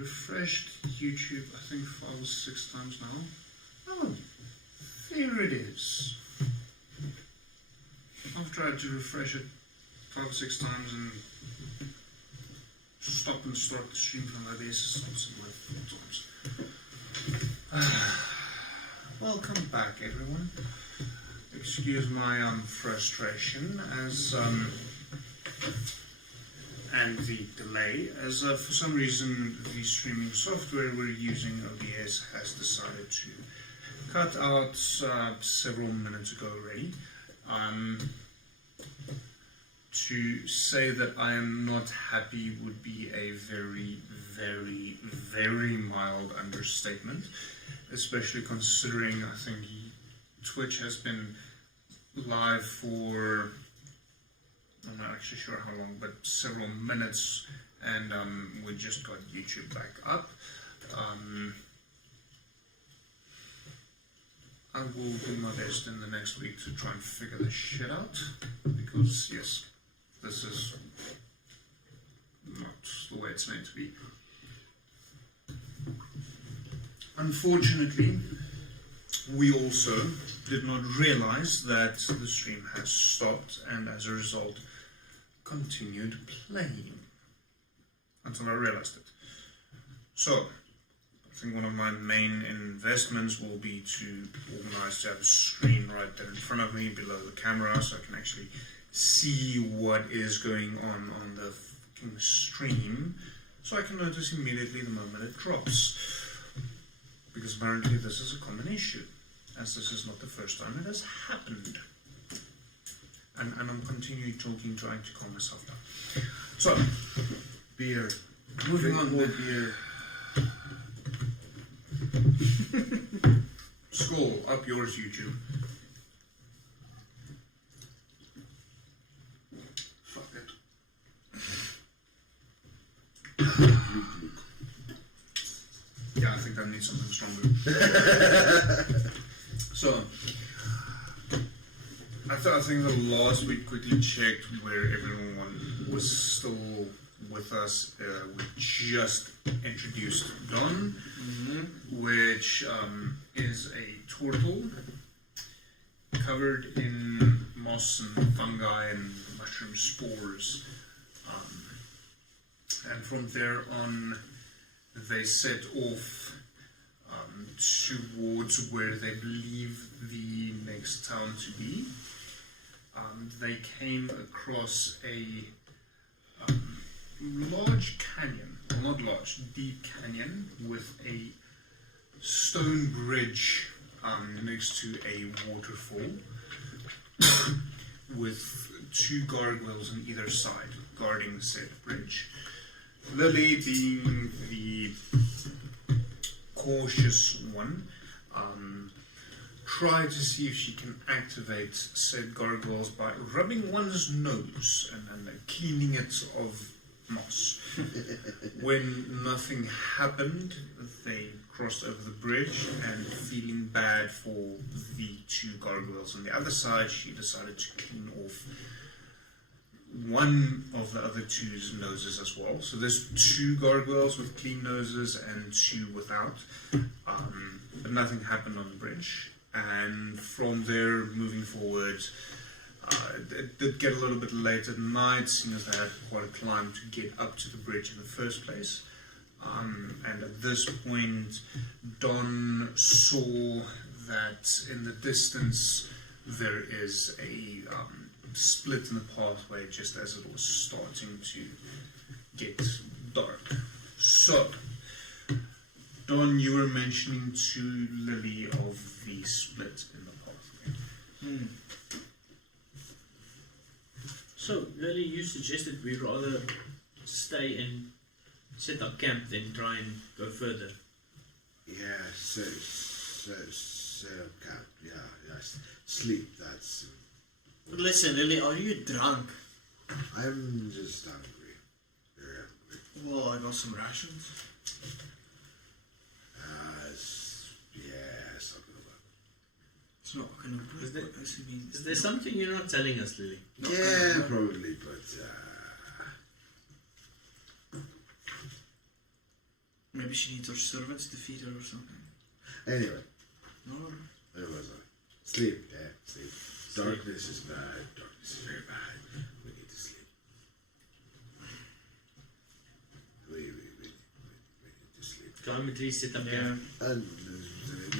refreshed YouTube, I think 5 or 6 times now. Oh, there it is. I've tried to refresh it 5 or 6 times and stop and start the stream from that basis like 4 times. Welcome back, everyone. Excuse my frustration as and the delay, as for some reason the streaming software we're using, OBS, has decided to cut out several minutes ago already. To say that I am not happy would be a very, very, very mild understatement, especially considering I think Twitch has been live for, I'm not actually sure how long, but several minutes, and we just got YouTube back up. I will do my best in the next week to try and figure this shit out, because yes, this is not the way it's meant to be. Unfortunately, we also did not realize that the stream has stopped, and as a result continued playing until I realized it. So I think one of my main investments will be to organize to have a screen right there in front of me below the camera, so I can actually see what is going on the fucking stream, so I can notice immediately the moment it drops. Because apparently this is a common issue, as this is not the first time it has happened. And I'm continuing talking, trying to calm myself down. So, beer. Moving on. More beer. Skull, up yours, YouTube. Fuck it. Yeah, I think I need something stronger. So, I think the last we quickly checked where everyone was still with us, we just introduced Don, which is a turtle covered in moss and fungi and mushroom spores. And from there on, they set off towards where they believe the next town to be. They came across a large canyon, well, not large, deep canyon with a stone bridge next to a waterfall with 2 gargoyles on either side guarding said bridge. Lilly, being the cautious one, try to see if she can activate said gargoyles by rubbing one's nose and then cleaning it of moss. When nothing happened, they crossed over the bridge, and feeling bad for the 2 gargoyles on the other side, she decided to clean off one of the other 2's noses as well. So there's 2 gargoyles with clean noses and 2 without, but nothing happened on the bridge. And from there, moving forward, it did get a little bit late at night, seeing as they had quite a climb to get up to the bridge in the first place. And at this point, Don saw that in the distance there is a split in the pathway just as it was starting to get dark. So, Don, you were mentioning to Lilly of the split in the pathway. So, Lilly, you suggested we rather stay and set up camp than try and go further. Yeah, set up camp. Yeah, sleep. That's. But listen, Lilly, are you drunk? I'm just hungry. Very hungry. Well, I got some rations. Yeah, something about. It's not going to work. Is there something you're not telling us, Lilly? Yeah, probably, but. Maybe she needs her servants to feed her or something. Anyway, No. where was I? Sleep, yeah, sleep. Darkness is bad. Darkness is very bad. We need to sleep. We need to sleep. Climb a tree, sit up Yeah. camp. And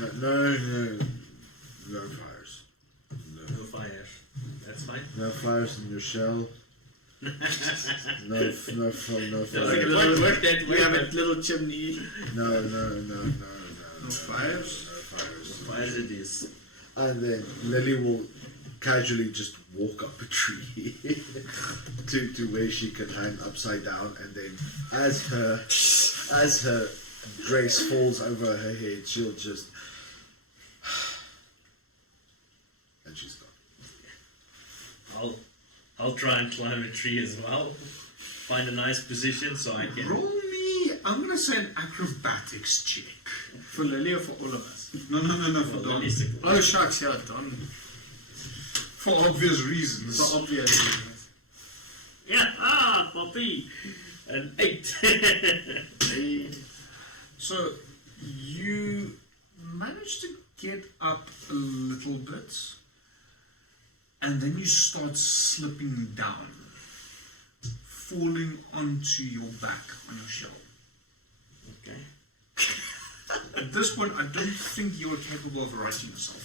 no fires. No fire. That's fine. No fires in your shell. No That's like a fires. little work that We way, have a but little chimney. No fires? fires. fires it is. And then Lily will casually just walk up a tree to where she can hang upside down, and then as her grace falls over her head, she'll just and she's gone. I'll try and climb a tree as well. Find a nice position so I can. Roll me, I'm gonna say an acrobatics check. For Lily or for all of us? No, for Well, Don. Lily, Oh, shucks, yeah, done. For obvious reasons. For obvious reasons. Yeah, Poppy! An 8. So, you manage to get up a little bit, and then you start slipping down, falling onto your back on your shell. Okay. At this point, I don't think you are capable of righting yourself.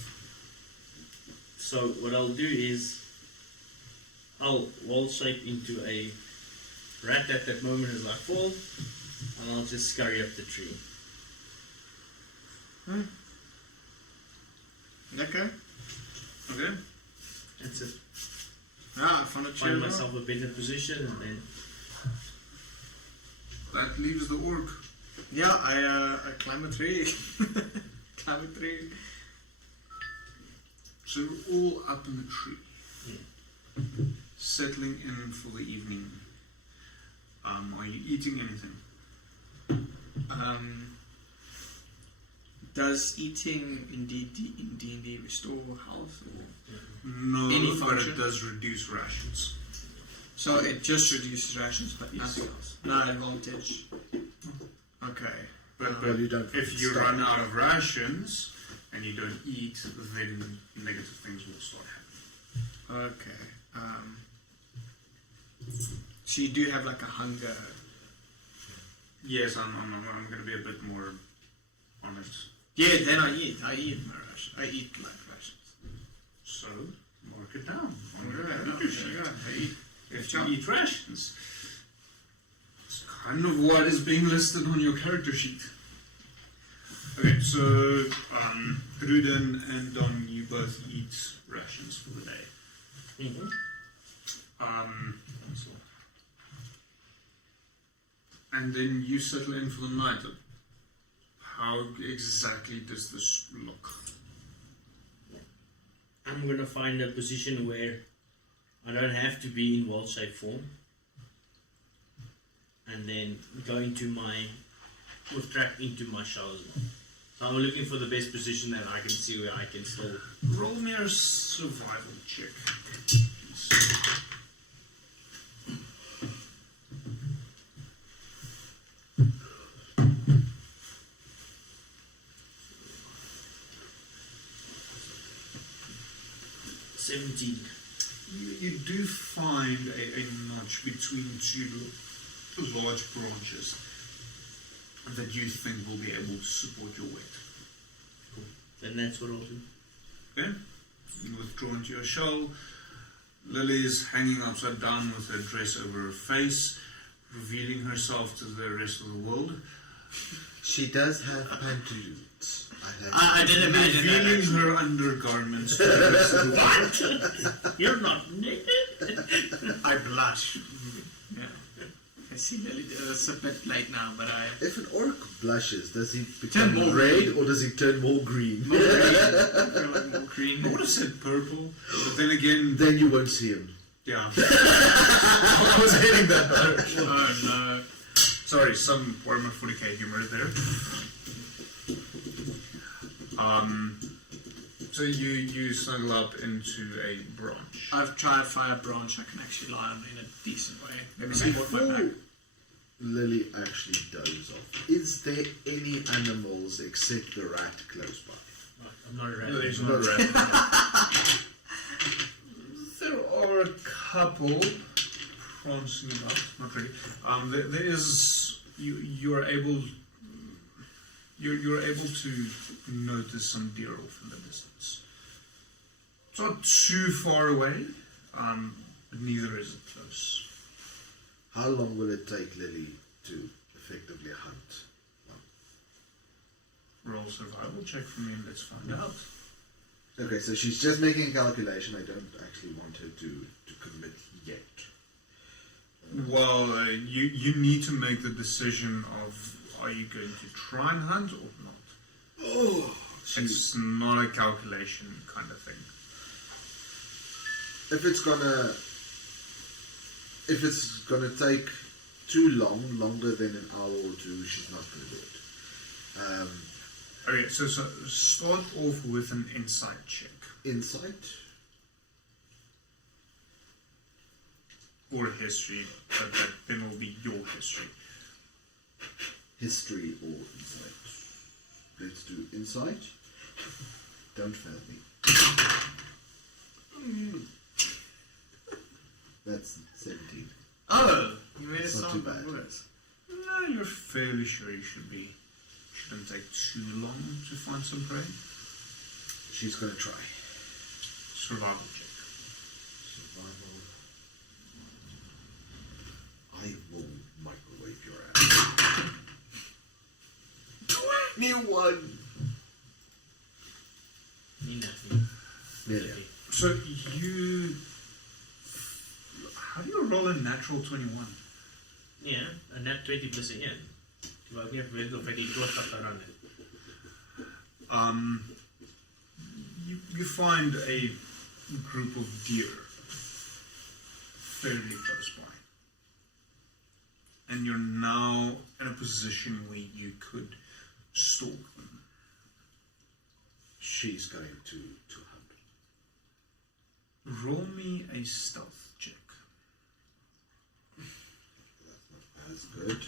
So what I'll do is I'll wall shape into a rat at that moment as I fall, and I'll just scurry up the tree. Okay. Okay? That's it. Yeah, I found a chair. Find myself a better position, and then That leaves the orc. Yeah, I climb a tree. Climb a tree. So you're all up in the tree, settling in for the evening. Are you eating anything? Does eating in D&D restore health? Or? No, Any but function? it does reduce rations. So it just reduces rations, but Yes. nothing else. No advantage. Okay. But Well, you don't if you stop. run out of rations and you don't eat, then negative things will start happening. Okay. So you do have like a hunger. Yes, I'm going to be a bit more honest. Yeah, then I eat. I eat my ration. I eat like rations. So mark it down on your Yeah, character sheet. yeah, I eat. If you eat rations, it's kind of what is being listed on your character sheet. Okay, so Ruden and Don, you both eat rations for the day. mm-hmm. So- and then you settle in for the night. How exactly does this look? I'm gonna find a position where I don't have to be in wall shape form, and then go into my track into my shell as well. So I'm looking for the best position that I can see where I can still. Roll me a survival check. 17. You do find a notch between two large branches that you think will be able to support your weight. Then that's what I'll do. Okay? You withdraw into your shell. Lily is hanging upside down with her dress over her face, revealing herself to the rest of the world. She does have pantaloons. I didn't imagine Revealing that. her undergarments to the rest of the world. What? You're not naked? I blush. Yeah. I see Lily. It's a bit late now, but I. If an orc blushes, does he Turn become more red green. or does he turn more green? More green. I feel like more green. I would have said purple, but then again, Then you won't see him. yeah. I was hitting that direction. Oh no. Sorry, some Warhammer 40k humor there. So you snuggle up into a branch. I've tried to find a branch I can actually lie on in a decent way. Maybe support my back. Lily actually doze off. Is there any animals except the rat close by? I'm not a rat. No, there's not a rat. There are a couple prancing about. Not really. There is. You're able to notice some deer off in the distance. It's not too far away, but neither is it close. How long will it take Lily to effectively hunt? Roll survival check for me and let's find out. Okay, so she's just making a calculation. I don't actually want her to commit yet. Well, you need to make the decision of are you going to try and hunt or not. Oh, It's not a calculation kind of thing. if it's gonna take too long, longer than an hour or two, she's not gonna do it. Okay, so start off with an insight check. Insight. Or history, but that then will be your history. History or insight? Let's do insight. Don't fail me. That's 17. Oh, you made it It's not sound too bad. worse. No, you're fairly sure you shouldn't take too long to find some prey. She's gonna try. Survival check. Survival. I will microwave your ass. 21! Nearly. So how do you roll a natural 21? Ja, en net 20 plus 1. Ik wou niet weten of ik die doorstap daaraan heb. You find a group of deer fairly close by. And you're now in a position where you could stalk them. She's going to hunt. Roll me a stealth check. That's not as good.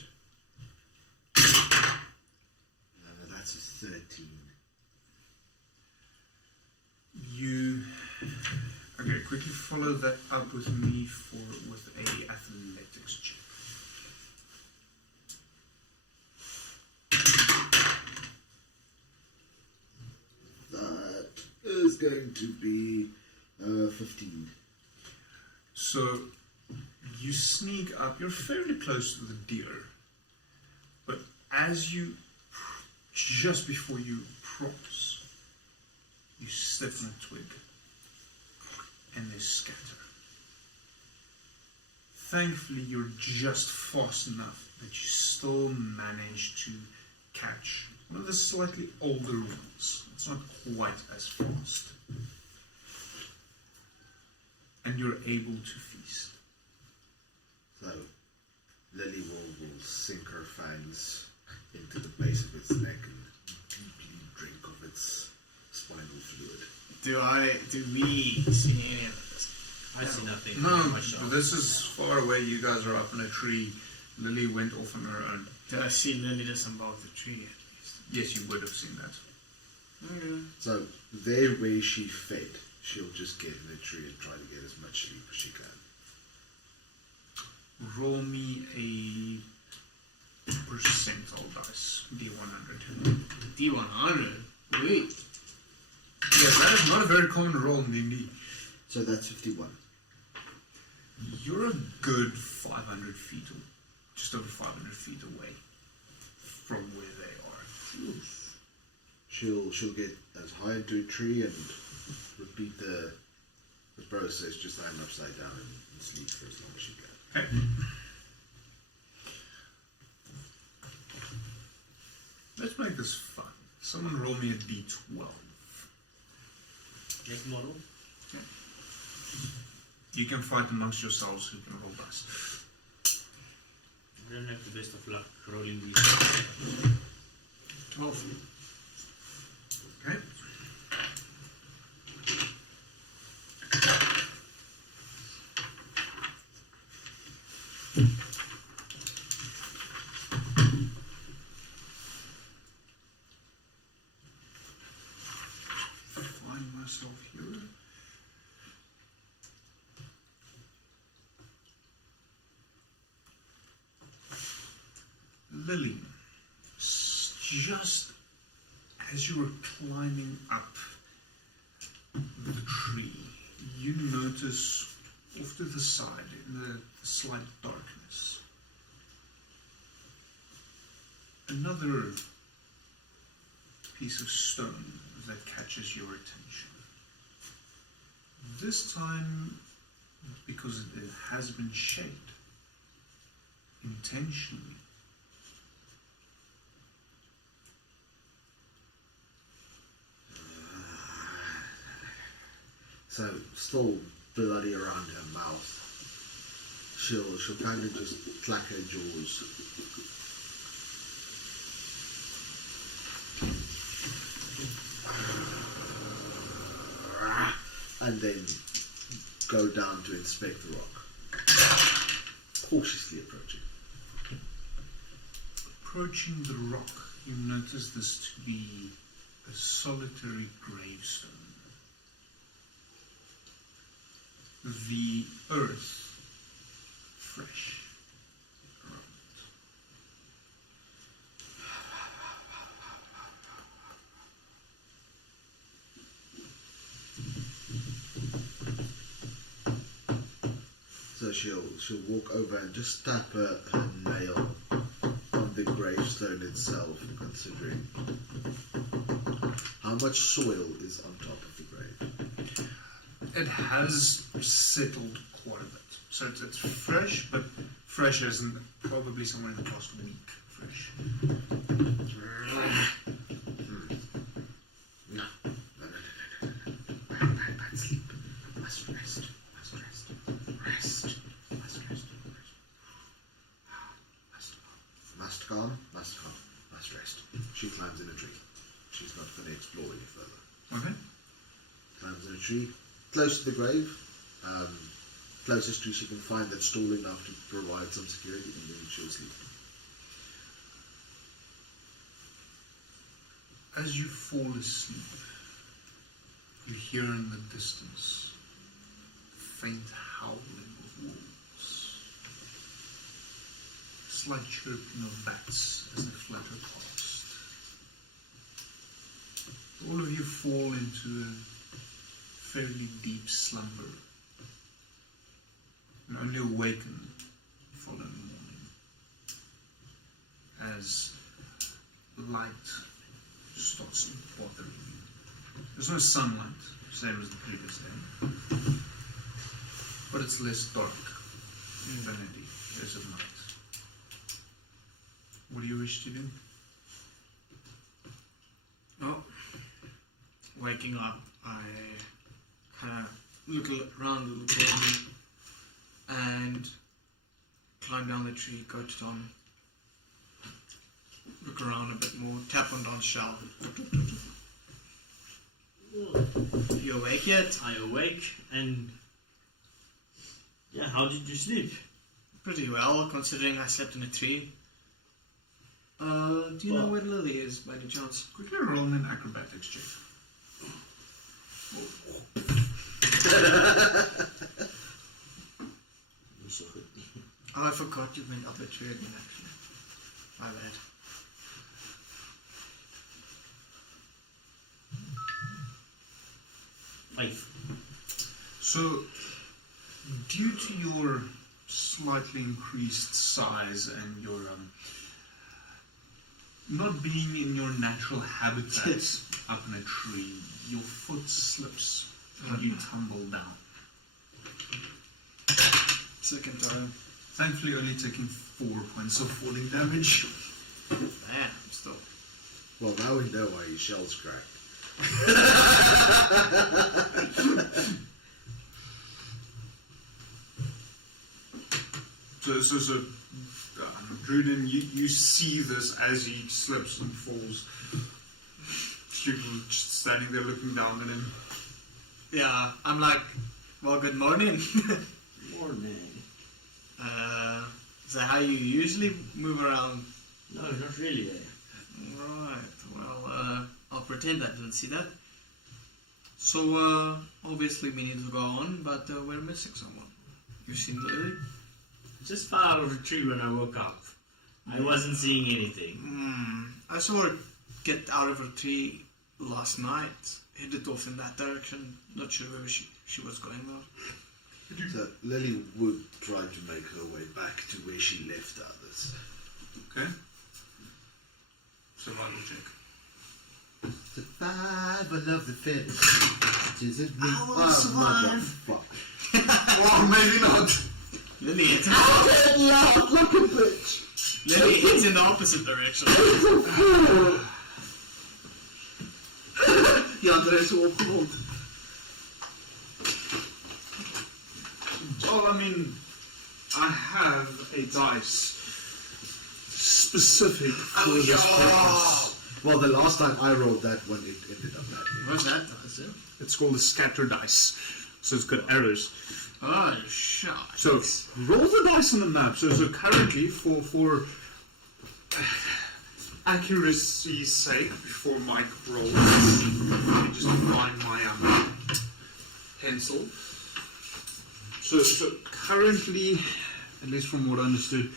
That's a 13. Okay, quickly follow that up with me with a athletics check. That is going to be 15. So you sneak up. You're fairly close to the deer, but just before you cross, you step on a twig, and they scatter. Thankfully, you're just fast enough that you still manage to catch one of the slightly older ones. It's not quite as fast. And you're able to feast. So, Lily will sink her fangs into the base of its neck and deeply drink of its spinal fluid. Do we see any of this? I see nothing. No, myself. this is far away. You guys are up in a tree. Lily went off on her own. Did I see Lily disembowel the tree at least? Yes, you would have seen that. Okay. So, there where she fed, she'll just get in the tree and try to get as much sleep as she can. Roll me a percentile dice. D100. D100? Wait. Yes, that is not a very common roll in D&D. So that's 51. You're a good 500 feet, just over 500 feet away from where they are. She'll get as high into a tree and repeat the process, just stand upside down and sleep for as long as she can. Okay. Let's make this fun. Someone roll me a D12. Next model. Okay. You can fight amongst yourselves who can roll dice. I don't have the best of luck rolling these. 12. Okay. Lilly, just as you were climbing up the tree, you notice off to the side, in the slight darkness, another piece of stone that catches your attention. This time, because it has been shaped intentionally. So, still bloody around her mouth. She'll kind of just clack her jaws. And then go down to inspect the rock. Cautiously approaching. Approaching the rock, you notice this to be a solitary gravestone. The earth fresh around it. So she'll walk over and just tap her nail on the gravestone itself, considering how much soil is on top of the grave. It has settled quite a bit. So it's fresh, but fresh as in probably somewhere in the past week fresh. No. Bad sleep. Must rest. Must calm. Must rest. She climbs in a tree. She's not going to explore any further. Okay. Climbs in a tree. Close to the grave, closest tree she can find that's tall enough to provide some security, and then she'll sleep. As you fall asleep, you hear in the distance the faint howling of wolves, slight chirping of bats as they flutter past. All of you fall into a fairly deep slumber, and only awaken the following morning as light starts to bother you. There's no sunlight, same as the previous day, but it's less dark than it is at night. What do you wish to do? Oh, waking up, I kind of look around a little bit and climb down the tree, go to Don, look around a bit more, tap on Don's shell. You awake yet? I awake and yeah, how did you sleep? Pretty well, considering I slept in a tree. Do you know where Lilly is, by any chance? Quickly roll me an acrobatics check. Oh, I forgot you went up the tree again, actually. My bad. So, due to your slightly increased size and your not being in your natural habitat up in a tree, your foot slips and you tumble down. Second time. Thankfully, only taking 4 points of falling damage. Man, still. Well, now we know why your shell's cracked. So, Druden, you see this as he slips and falls. People just standing there looking down at him. Yeah, I'm like, well, good morning. Morning. Is that how you usually move around? No, not really. Right, well, I'll pretend I didn't see that. So, obviously we need to go on, but we're missing someone. You've seen Lilly? Just fell out of a tree when I woke up. I wasn't seeing anything. I saw her get out of her tree last night, headed off in that direction. Not sure where she was going though. So Lily would try to make her way back to where she left the others. Okay. Survival check. Survival of the fittest. Is it me? I will survive. Motherfucker. Oh, maybe not. Lily hits in Look at bitch. Lily hits in the opposite direction. Ja, er is opgewonden. Well, I mean, I have a dice specific for this purpose. Well, the last time I rolled that one, it ended up badly. What's that? Is it? It's called a scatter dice, so it's got arrows. Oh, shit. So roll the dice on the map. So currently, for accuracy's sake, before Mike rolls, let me just find my pencil. So currently, at least from what I understood,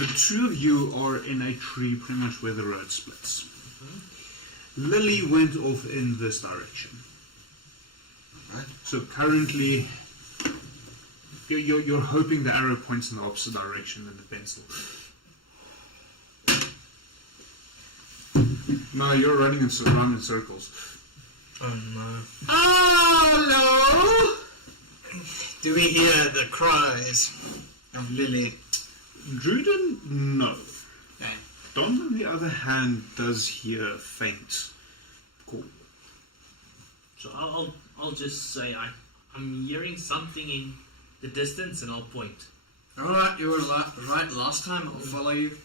the two of you are in a tree pretty much where the road splits. Lily went off in this direction. Right. So currently, you're hoping the arrow points in the opposite direction than the pencil. No, you're running around in circles. Oh no. Hello! Do we hear the cries of Lily? Druden, no. Okay. Don, on the other hand, does hear faint call. So I'll just say I'm hearing something in the distance, and I'll point. Alright, you were right last time. I'll follow you.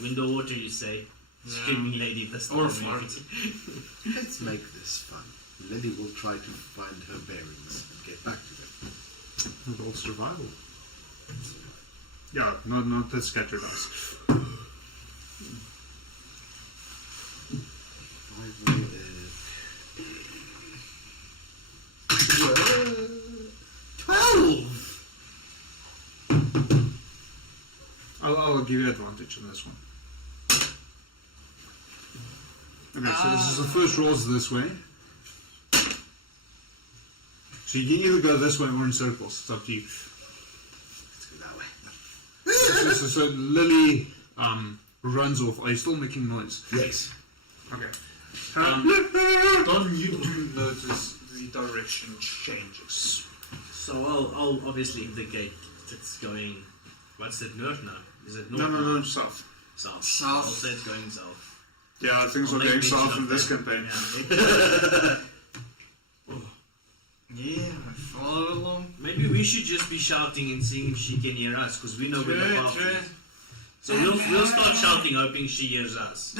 Wind or water, you say? Yeah. Screaming lady this Or time. fart. maybe. Let's make this fun. Lily will try to find her bearings and get back to them. Roll survival. Yeah, not the scatter dice. Survival is 12! I'll give you advantage on this one. Okay, so this is the first rolls this way. So you can either go this way or in circles. It's up to you. Let's go that way. So Lily runs off. Are you still making noise? Yes. Okay. Don, you do notice the direction changes. So I'll obviously indicate it's going. What's it? North now? Is it north? No, south. South. South. I'll say it's going south. Yeah, things I'll are make going mention south of in this that. campaign. Yeah, follow along. Maybe we should just be shouting and seeing if she can hear us, because we know where the path is. So we'll start shouting, hoping she hears us,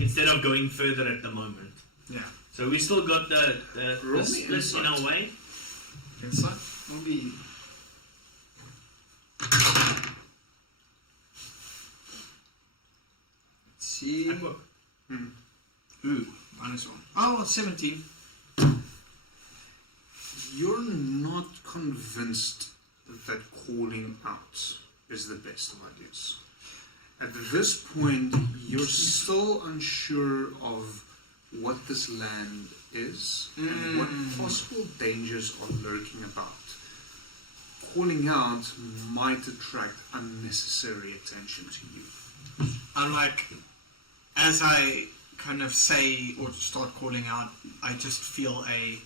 instead of going further at the moment. Yeah. So we still got the Roll me split insight. in our way. Inside will be. Let's see. Ooh, -1. Oh, 17. You're not convinced that calling out is the best of ideas. At this point, you're still unsure of what this land is and what possible dangers are lurking about. Calling out might attract unnecessary attention to you. I'm like, as I kind of say or start calling out, I just feel I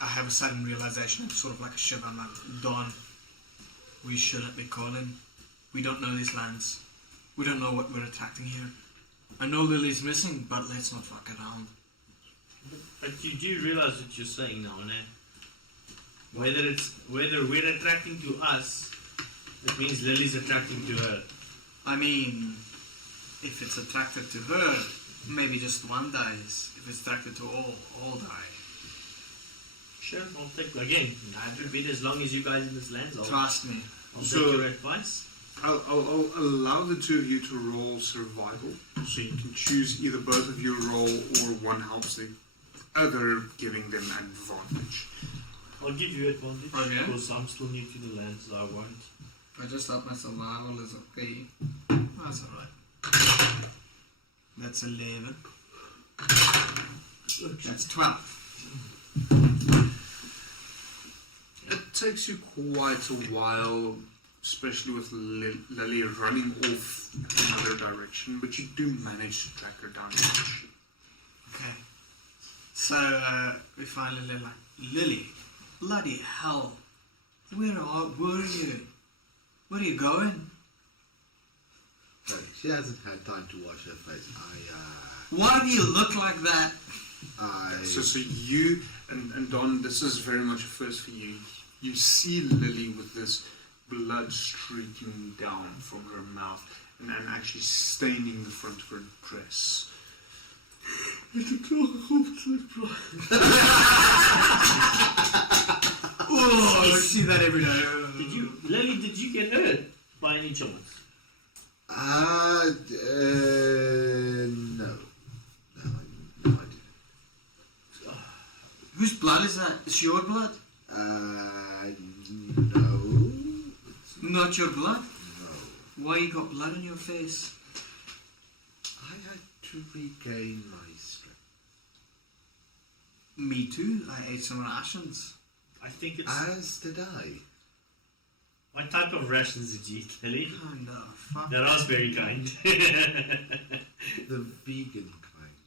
have a sudden realization, it's sort of like a shiver. I'm like, Dawn, we shouldn't be calling. We don't know these lands. We don't know what we're attracting here. I know Lily's missing, but let's not fuck around. But you do realize what you're saying now, né? Whether we're attracting to us, it means Lily's attracting to her. I mean, if it's attracted to her, maybe just one dies. If it's attracted to all die. Sure, I'll take again. I've been as long as you guys in this land. I'll Trust me. take your advice. I'll allow the two of you to roll survival, so you can choose either both of you roll or one helps the other, giving them advantage. I'll give you advantage Okay. because I'm still new to the land, so I won't. I just thought my survival is okay. That's alright. That's 11. That's 12. It takes you quite a while, especially with Lily running off in another direction, but you do manage to track her down eventually. Okay. So, we finally like, Lily, bloody hell. Where are you? Where are you going? Sorry, she hasn't had time to wash her face. Why do you look like that? So you and Don, this is very much a first for you. You see Lily with this blood streaking down from her mouth and actually staining the front of her dress. Oh, I see that every day. Lily, did you get hurt by any chance? No. No, I didn't. Whose blood is that? It's your blood? No. Not your blood? No. Why you got blood on your face? I had to regain my strength. Me too. I ate some rations. I think it's... As did I. What type of rations did you eat, Lily? Oh no, fuck. The raspberry kind. The vegan kind.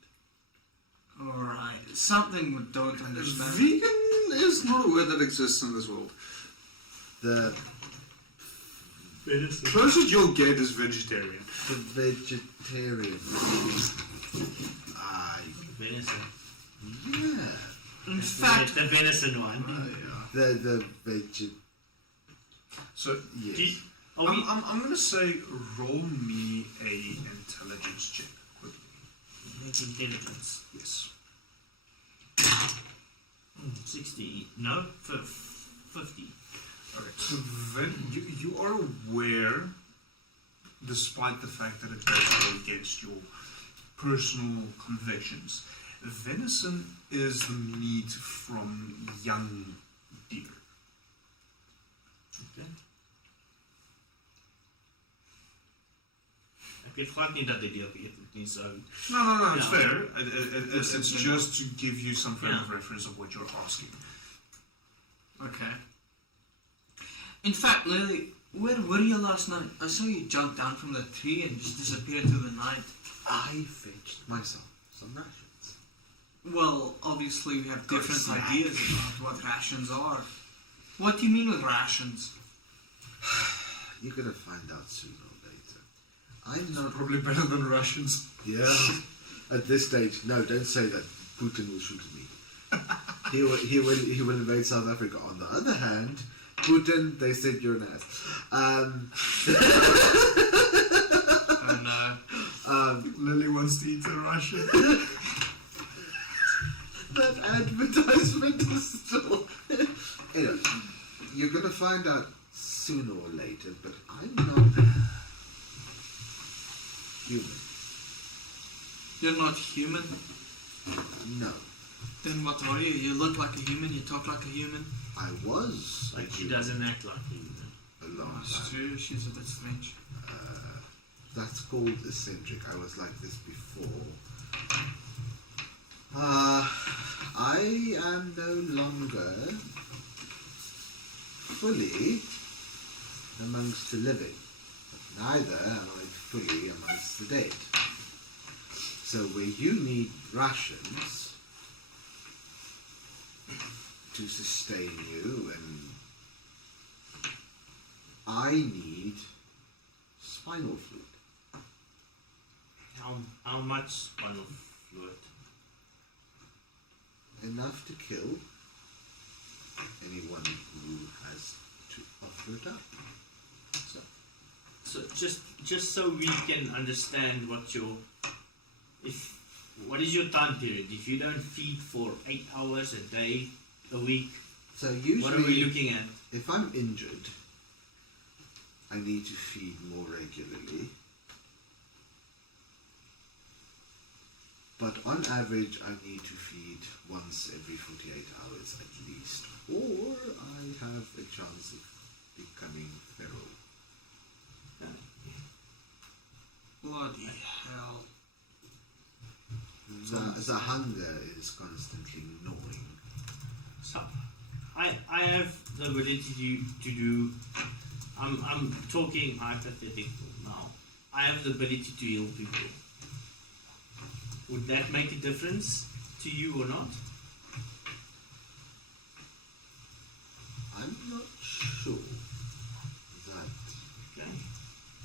Alright, something we don't understand. Vegan is not a word that exists in this world. The Closest you'll get is vegetarian. vegetarian. Venison. Yeah. In fact, The venison one. The veget. So Yes. I'm going to say roll me a intelligence check quickly. Intelligence. Yes. 60. No? 50. Okay, so then you are aware, despite the fact that it does go against your personal convictions, venison is the meat from young deer. Okay. Ek weet glad nie dat die deel geëet het nie, so... No, it's Yeah. fair. It's just to give you some frame of reference of what you're asking. okay. In fact, Lily, where were you last night? I saw you jump down from the tree and just disappear into the night. I fetched myself some rations. Well, obviously we have Got a different snack. ideas about what rations are. What do you mean with rations? You're gonna find out sooner or later. I'm not. Probably better than Russians. Yeah. At this stage, no, don't say that. Putin will shoot at me. He will invade South Africa. On the other hand, Putin, they said you're an ass. Oh no. Lily wants to eat a Russian. That advertisement is still. Anyway, you're gonna find out sooner or later, but I'm not human. You're not human? No, Then what are you? You look like a human, you talk like a human. I was Like she doesn't act like you. a long That's time. true, she's a bit strange. That's called eccentric. I was like this before. I am no longer fully amongst the living, but neither am I fully amongst the dead. So where you need rations to sustain you, and I need spinal fluid. How much spinal fluid? Enough to kill anyone who has to offer it up. So just so we can understand what is your time period? If you don't feed for 8 hours a day, a week, So usually, what are we looking at? if I'm injured, I need to feed more regularly. But on average, I need to feed once every 48 hours at least, or I have a chance of becoming feral. Bloody hell. The hunger is constantly gnawing. So, I have the ability to do. I'm talking hypothetical now. I have the ability to heal people. Would that make a difference to you or not? I'm not sure that Okay.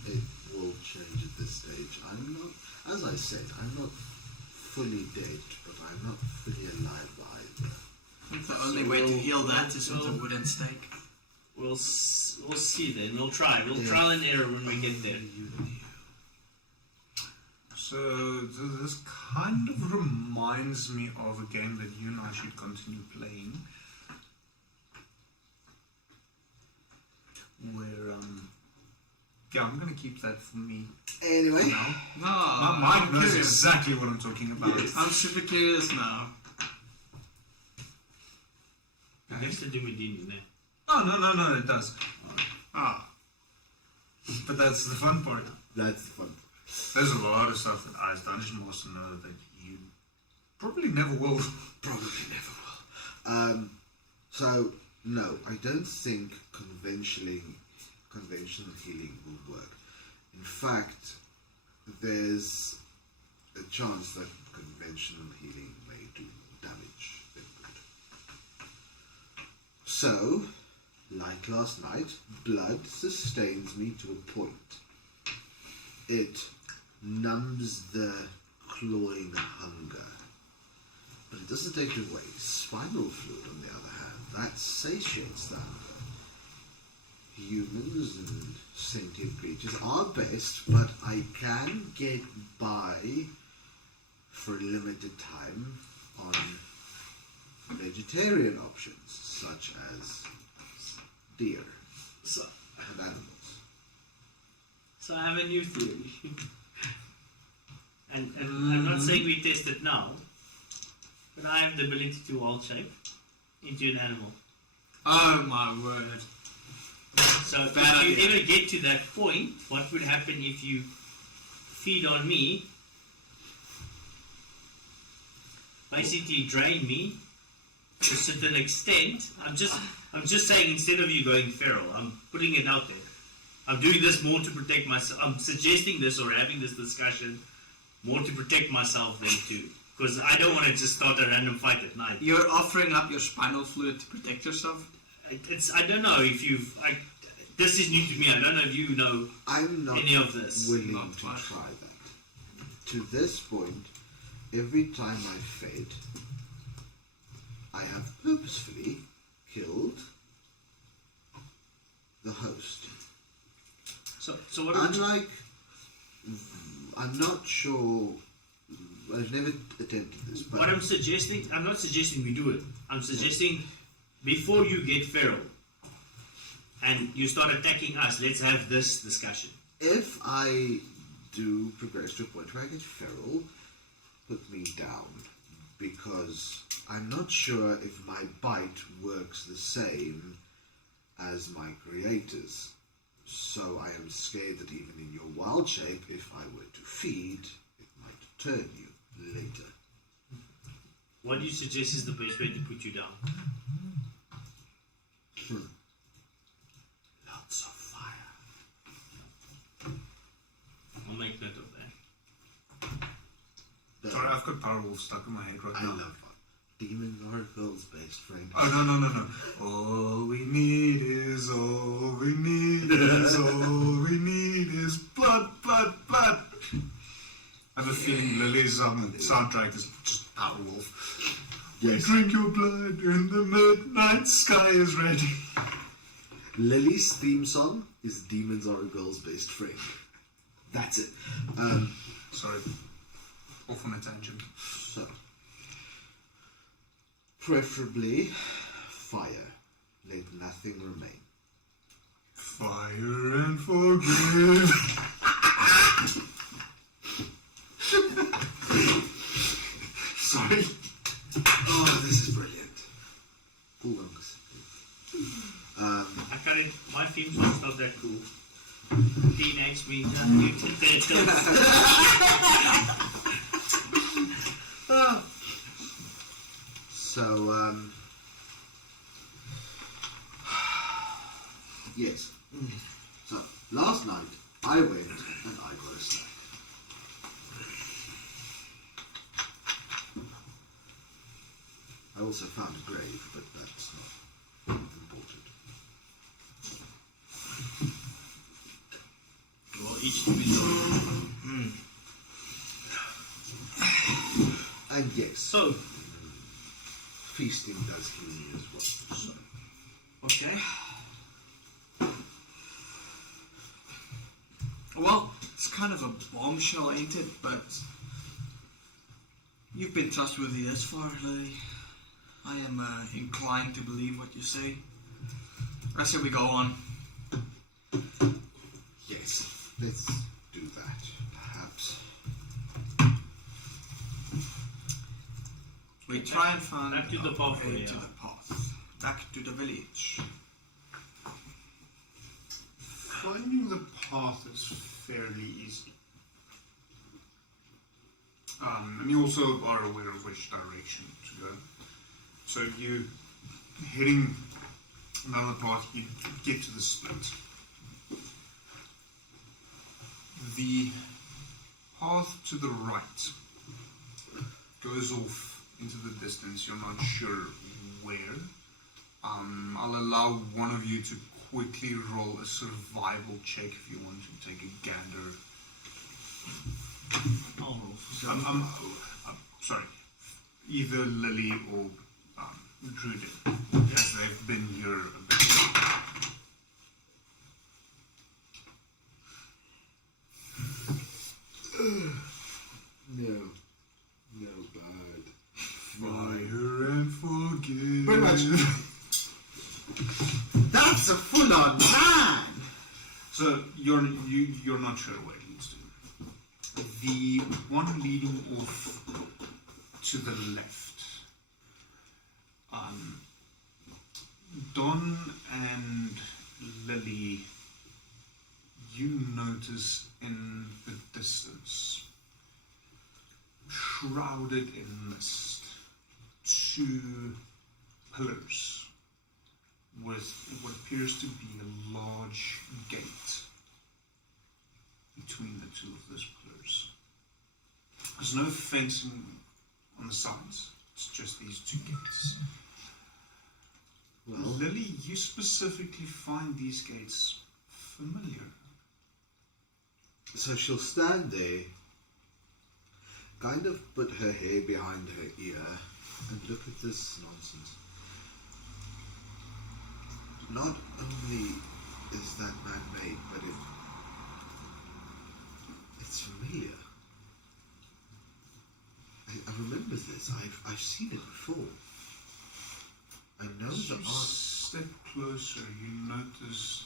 it will change at this stage. I'm not, as I said, I'm not fully dead, but I'm not fully alive either. I think the only way to heal that is with a wooden stake. We'll see then. We'll try. We'll trial and error when we get there. So this kind of reminds me of a game that you and I should continue playing, where yeah, I'm gonna keep that for me Anyway, now. No, My mind knows exactly what I'm talking about. Yes. I'm super curious now. It has to do with Dini, eh? Oh no, it does. Ah, But that's the fun part. that's fun. There's a lot of stuff that I, as Dungeon Master, know that you probably never will. Probably never will. So no, I don't think conventional healing will work. In fact, there's a chance that conventional healing may do more damage than good. So, like last night, blood sustains me to a point. It numbs the clawing hunger, but it doesn't take it away. Spinal fluid, on the other hand, that satiates the hunger. Humans and sentient creatures are best, but I can get by for a limited time on vegetarian options, such as deer So and animals. I have a new theory. and I'm not saying we test it now, but I have the ability to wild shape into an animal. oh my word. So if Bad you idea. ever get to that point, what would happen if you feed on me, basically drain me to a certain extent? I'm just saying, instead of you going feral, I'm putting it out there. I'm doing this more to protect myself. I'm suggesting this or having this discussion more to protect myself than to, because I don't want to just start a random fight at night. You're offering up your spinal fluid to protect yourself? I don't know if this is new to me. I don't know if you know I'm not any of this. willing Not to much. try that. To this point, every time I fed, I have purposefully killed the host. So what would you, Unlike, I'm not sure, I've never attempted this, but what I'm suggesting, I'm not suggesting we do it. I'm suggesting before you get feral and you start attacking us, let's have this discussion. if I do progress to a point where I get feral, put me down, because I'm not sure if my bite works the same as my creators. So I am scared that even in your wild shape, if I were to feed, it might turn you later. What do you suggest is the best way to put you down? Lots of fire. I'll make note of that. Sorry, I've got Powerwolf stuck in my head right I now. love fire. Demons are a girl's best friend. Oh, no. All we need is blood. I have a feeling Lilly's soundtrack is just Powerwolf. We Yes. drink your blood and the midnight sky is red. Lily's theme song is Demons Are a Girl's Best Friend. That's it. Sorry, off on a tangent. So, preferably fire. Let nothing remain. Fire and forgive. Sorry. Oh, this is brilliant. Cool. I can't. My theme song's not that cool. Teenage Mutant Ninja Turtles. So, yes. So, last night, I went and I got a snack. I also found a grave, but that's not important. Well, each to his own. And yes, So, feasting does heal me as well. So. Okay. Well, it's kind of a bombshell, ain't it? But you've been trustworthy thus far, Lilly. I am inclined to believe what you say. I say we go on. Yes, let's do that, perhaps. We try and find back to the our path, way yeah. to the path. Back to the village. Finding the path is fairly easy. And you also are aware of which direction to go. So you heading another path, you get to the split. The path to the right goes off into the distance. You're not sure where. I'll allow one of you to quickly roll a survival check if you want to take a gander. I'll roll. I'm sorry, either Lilly or Druid, as they've been here a bit. No bird. Fire and forgive. Very much. That's a full-on man. So you're not sure where it leads to. The one leading off to the left. Don and Lilly, you notice in the distance, shrouded in mist, two pillars with what appears to be a large gate between the two of those pillars. There's no fencing on the sides, it's just these two gates. Well, Lilly, you specifically find these gates familiar. so she'll stand there, kind of put her hair behind her ear, and look at this nonsense. Not only is that man-made, but it's familiar. I remember this. I've seen it before. I know As the you art. step closer, you notice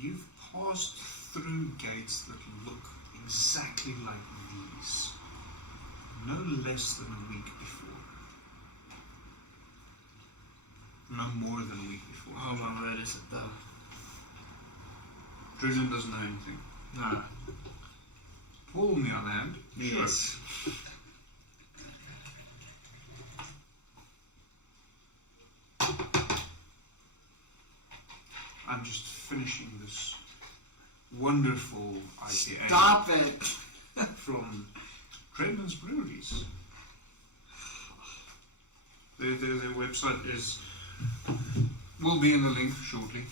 you've passed through gates that look exactly like these, no less than a week before. No more than a week before. Oh my word, is it though? Druid doesn't know anything. Nah. Paul, on the other hand, Yes. sure. I'm just finishing this wonderful IPA Stop it! from Dredden's Breweries. Their website will be in the link shortly.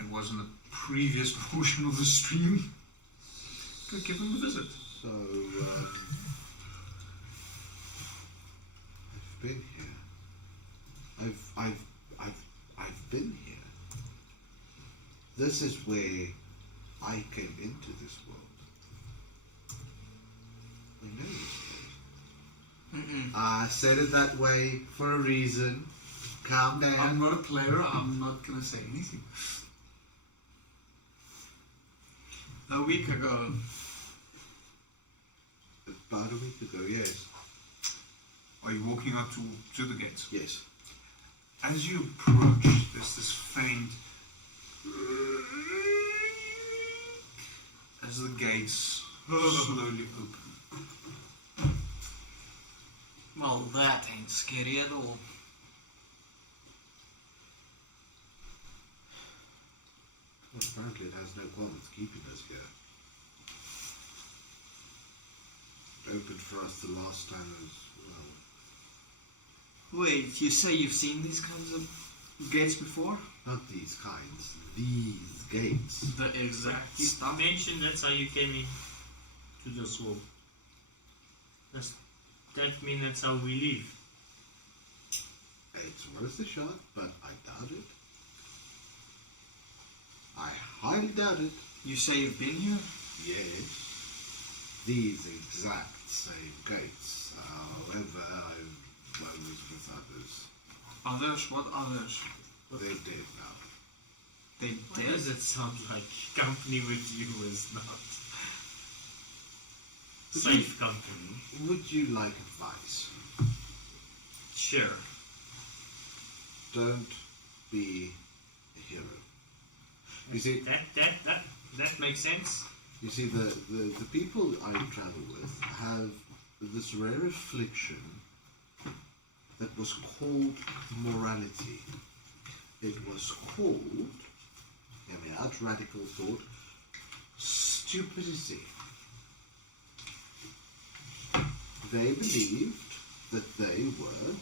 It was in the previous portion of the stream. Go give them a visit. So, I've been here. I've been here. This is where I came into this world. I know this place. I said it that way for a reason. Calm down. I'm not a player, I'm not gonna say anything. A week ago. About a week ago, yes. Are you walking out to the gates? Yes. As you approach, there's this faint gates slowly open. Well, that ain't scary at all. Well, apparently it has no qualms keeping us here. It opened for us the last time as well. Wait, you say you've seen these kinds of gates before? Not these kinds, these gates. The exact You stuff? mentioned that's how you came in to this wall. Does that mean that's how we leave? It's worth a shot, but I doubt it. I highly doubt it. You say you've been here? Yes. These exact same gates. However, I was with others. Others? What others? They're dead now. They Why did? does it sound like company with you is not safe company? Would you like advice? Sure. Don't be a hero. You see, That makes sense. you see, the people I travel with have this rare affliction that was called morality. It was called, hear me out, radical thought, stupidity. They believed that they were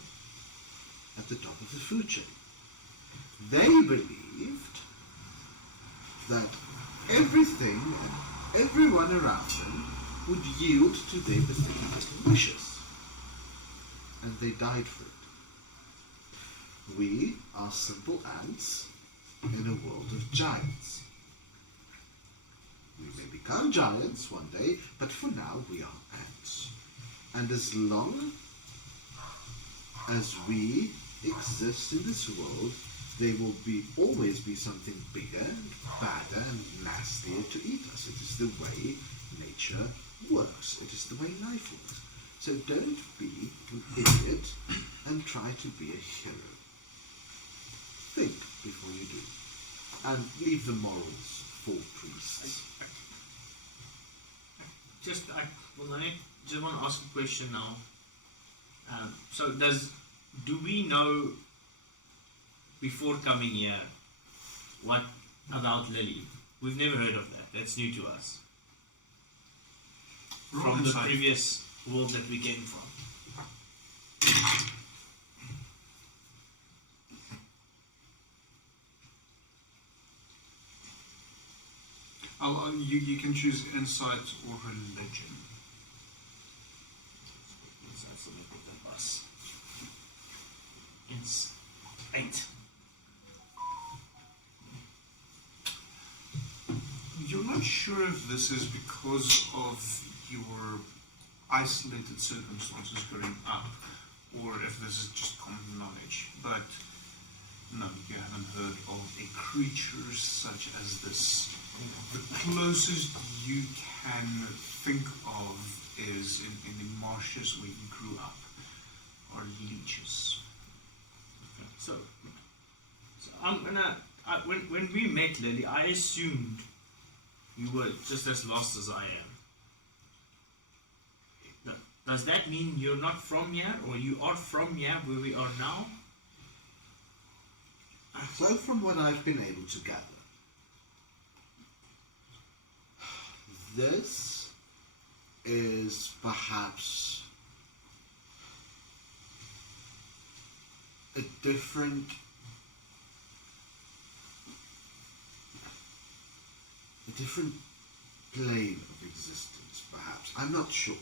at the top of the food chain. They believed that everything and everyone around them would yield to their pathetic little wishes. And they died for it. We are simple ants in a world of giants. We may become giants one day, but for now we are ants. And as long as we exist in this world, there will always be something bigger, and badder, and nastier to eat us. It is the way nature works. It is the way life works. So don't be an idiot and try to be a hero. Think before you do. And leave the morals for priests. I just want to ask a question now. So do we know before coming here what about Lilly? We've never heard of that. That's new to us. From the previous world that we came from. You can choose insight or religion. That's a little bit of us. It's 8. You're not sure if this is because of your isolated circumstances growing up, or if this is just common knowledge. But no, you haven't heard of a creature such as this. The closest you can think of is in the marshes where you grew up, are leeches. So I'm gonna. When we met Lily, I assumed you were just as lost as I am. Does that mean you're not from here, or you are from here where we are now? So from what I've been able to gather, this is perhaps a different plane of existence, perhaps. I'm not sure.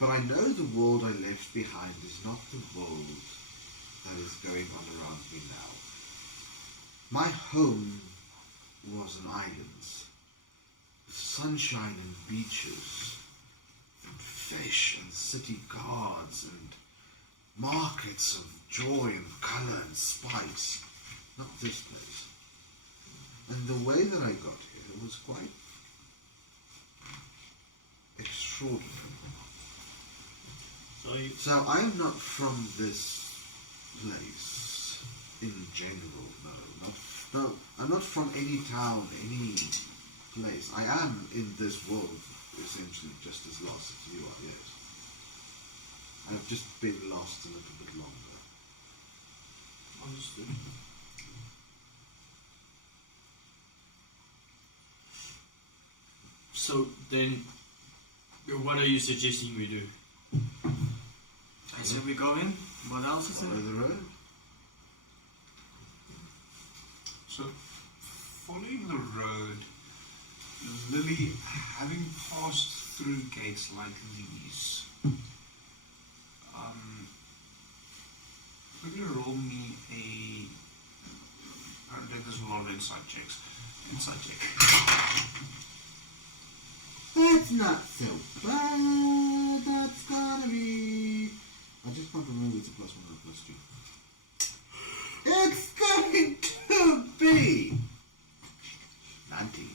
But I know the world I left behind is not the world that is going on around me now. My home was an island, with sunshine and beaches, and fish and city guards and markets of joy and colour and spice. Not this place. And the way that I got here was quite extraordinary. So I am not from this place in general, no. I'm not from any town, any place. I am in this world, essentially, just as lost as you are, yes. I've just been lost a little bit longer. Understood. So then, what are you suggesting we do? I say we go in. What else is Follow there? the road. So, following the road, Lilly, having passed through gates like these, could you roll me a... Apparently there's a lot of inside checks. Inside check. That's not so bad. That's gonna be... I just want to remember it's a +1 or +2. It's going to be 19.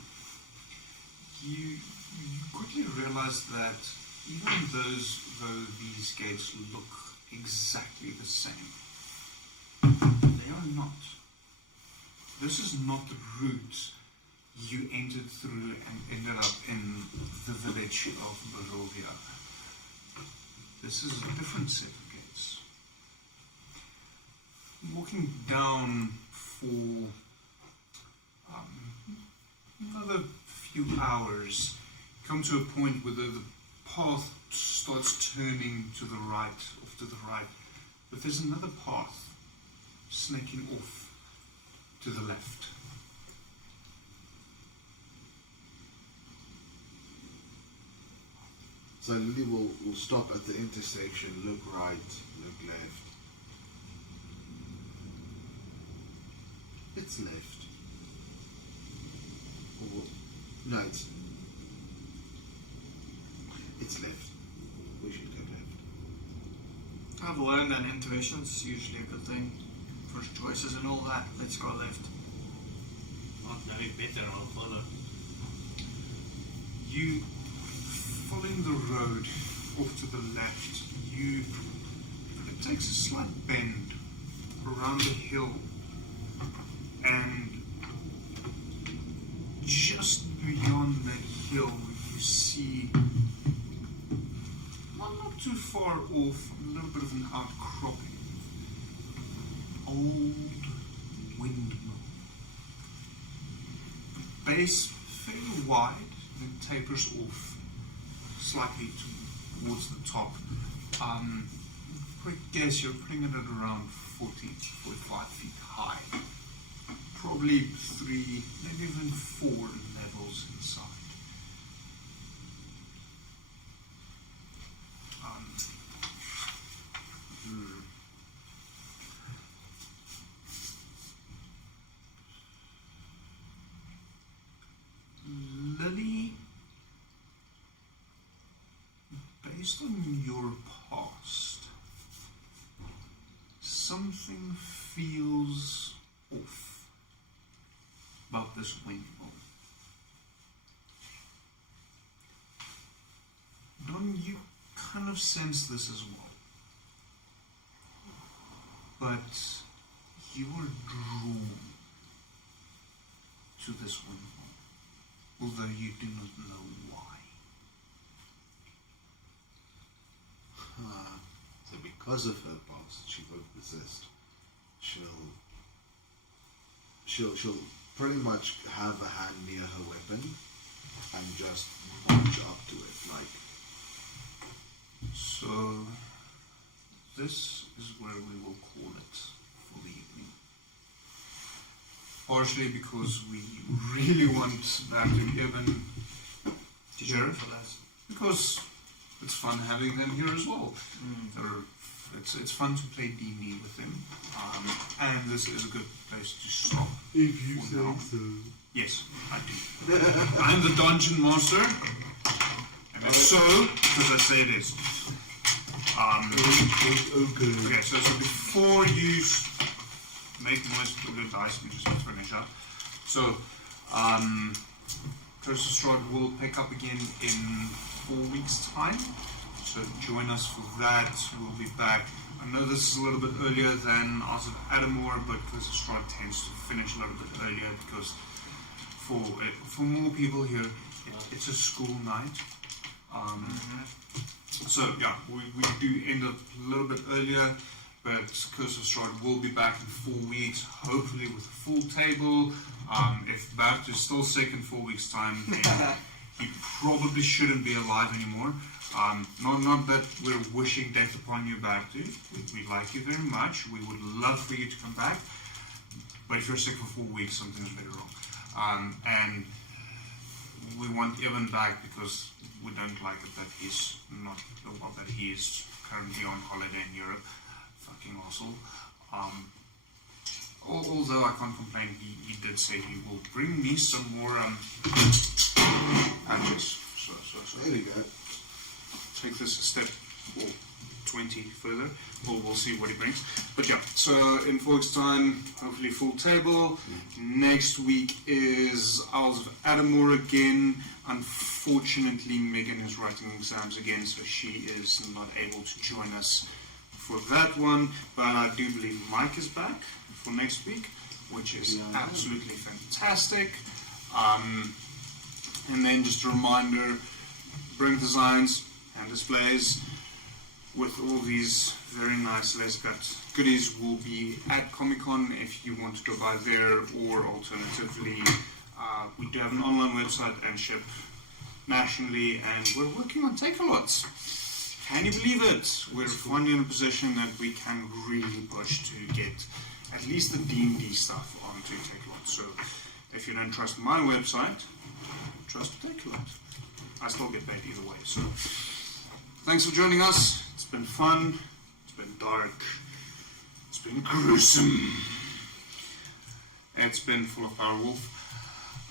You quickly realize that even though these gates look exactly the same, they are not. This is not the route you entered through and ended up in the village of Barovia. This is a different set of gates. Walking down for another few hours, come to a point where the path starts turning to the right, off to the right, but there's another path snaking off to the left. So Lily will stop at the intersection, look right, look left. It's left. Or, no, it's left. We should go left. I've learned that intuition's usually a good thing. First choices and all that. Let's go left. Not knowing better, I'll follow. You, following the road off to the left, it takes a slight bend around the hill, and just beyond that hill you see, not too far off, a little bit of an outcropping. Old windmill. Base fairly wide and tapers off slightly towards the top. Quick guess, you're putting it at around 40 to 45 feet high. Probably 3, maybe even 4 levels inside. Lilly, based on your past, something feels off about this windmill. Don, you kind of sense this as well. But you are drawn to this windmill, although you do not know why. So because of her past, she won't resist. She'll pretty much have a hand near her weapon and just punch up to it, like. So, this is where we will call it for the evening. Partially because we really want that to be given to Jared, because it's fun having them here as well. It's fun to play D&D with them, and this is a good place to stop. If you say so. Yes, I do. I'm the dungeon master, and it's so because I say it is. Okay, so before you make noise with the dice, we just have to finish up. So, Curse of Strahd will pick up again in 4 weeks' time. So join us for that. We'll be back. I know this is a little bit earlier than Oz of Adamore, but Curse of Strahd tends to finish a little bit earlier because for more people here, it's a school night. So yeah, we do end up a little bit earlier, but Curse of Strahd will be back in 4 weeks, hopefully with a full table. If Bart is still sick in 4 weeks' time, then he probably shouldn't be alive anymore. Not that we're wishing death upon you, Bartu. We like you very much. We would love for you to come back. But if you're sick for 4 weeks, something's very wrong. And we want Evan back because we don't like it that he's not, well, that he is currently on holiday in Europe. Fucking asshole. Although I can't complain, he did say he will bring me some more patches. So There we go. take this a step or 20 further. We'll see what he brings. But yeah, so in 4 weeks' time, hopefully full table. Next week is Isles of Adamore again. Unfortunately, Megan is writing exams again, so she is not able to join us for that one. But I do believe Mike is back for next week, which is absolutely fantastic. And then just a reminder, Brink Designs and Displays with all these very nice Les Cut goodies will be at Comic-Con if you want to go by there, or alternatively, we do have an online website and ship nationally, and we're working on take-a-lots. Can you believe it? We're finally in a position that we can really push to get at least the D&D stuff onto take-a-lot. So if you don't trust my website, trust take-a-lot. I still get paid either way. So thanks for joining us. It's been fun. It's been dark. It's been gruesome. It's been full of Powerwolf.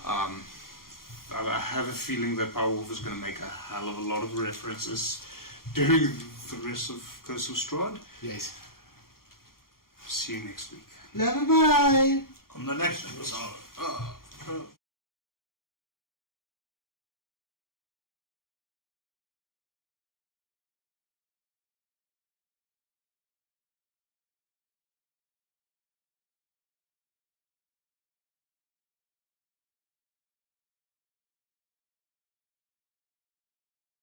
I have a feeling that Powerwolf is going to make a hell of a lot of references during the rest of Curse of Strahd. Yes. See you next week. Bye bye. On the next episode.